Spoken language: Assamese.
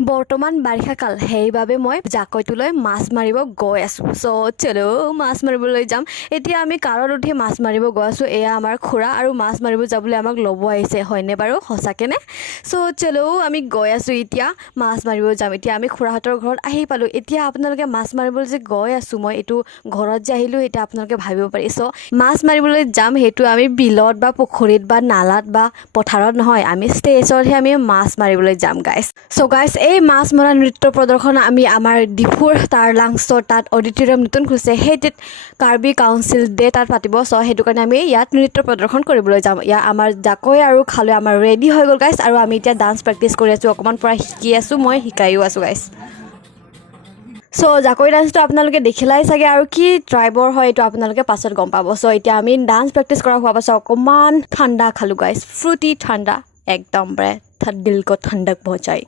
বৰ্তমান বাৰিষা কাল সেইবাবে মই জাকৈটোলৈ মাছ মাৰিব গৈ আছোঁ চলো মাছ মাৰিবলৈ যাম এতিয়া আমি কাৰত উঠি মাছ মাৰিব গৈ আছোঁ এয়া আমাৰ খুৰা আৰু মাছ মাৰিব যাবলৈ আমাক ল'ব আহিছে হয়নে বাৰু সঁচাকেনে চলো আমি গৈ আছোঁ এতিয়া মাছ মাৰিব যাম এতিয়া আমি খুৰাহঁতৰ ঘৰত আহি পালোঁ এতিয়া আপোনালোকে মাছ মাৰিবলৈ যে গৈ আছোঁ মই এইটো ঘৰত যে আহিলোঁ এতিয়া আপোনালোকে ভাবিব পাৰি মাছ মাৰিবলৈ যাম সেইটো আমি বিলত বা পুখুৰীত বা নালাত বা পথাৰত নহয় আমি ষ্টেজতহে আমি মাছ মাৰিবলৈ যাম গাইছ এই মাছ মৰা নৃত্য প্ৰদৰ্শন আমি আমাৰ ডিফুৰ টাৰলাংছৰ তাত অডিটৰিয়াম নতুন খুলিছে সেইটোত কাৰ্বি কাউন্সিল ডে তাত পাতিব সেইটো কাৰণে আমি ইয়াত নৃত্য প্ৰদৰ্শন কৰিবলৈ যাম ইয়াত আমাৰ জাকৈ আৰু খালৈ আমাৰ ৰেডি হৈ গ'ল গাইছ আৰু আমি এতিয়া ডান্স প্ৰেক্টিচ কৰি আছোঁ অকণমান পৰা শিকি আছোঁ মই শিকাইও আছোঁ গাইছ জাকৈ ডান্সটো আপোনালোকে দেখিলাই চাগে আৰু কি ট্ৰাইবৰ হয় এইটো আপোনালোকে পাছত গম পাব এতিয়া আমি ডান্স প্ৰেক্টিচ কৰা হোৱাৰ পাছত অকণমান ঠাণ্ডা খালোঁ গাইছ ফ্ৰুটি ঠাণ্ডা একদম দিল को ठंडक पहुंचाई